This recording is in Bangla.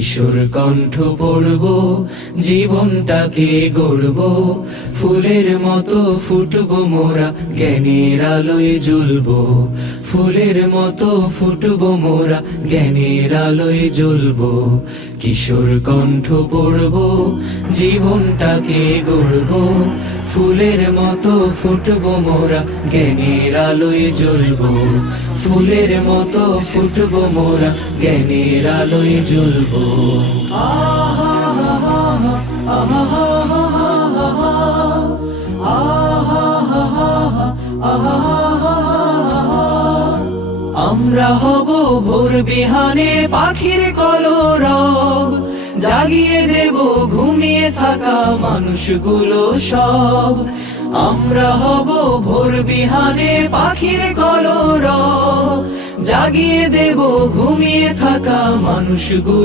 কিশোর কণ্ঠ পড়ব, জীবনটাকে গড়ব, ফুলের মতো ফুটবো মোরা, জ্ঞানের আলোয় জ্বলব। ফুলের মতো ফুটবো মোরা, জ্ঞানের আলোয় জ্বলব। কিশোর কণ্ঠ পড়ব, জীবনটাকে গড়ব, ফুলের মতো ফুটবো মোরা, জ্ঞানের আলোয় জ্বলব। ফুলের মতো ফুটবো মোরা, জ্ঞানের আলোয় জ্বলব। আমরা হব ভোর বিহানে পাখির কলরব, জাগিয়ে দেব ঘুমিয়ে থাকা মানুষগুলো সব। আমরা হব ভোর বিহানে পাখির কলরব, জাগিয়ে দেব ঘুমিয়ে থাকা মানুষগুলো।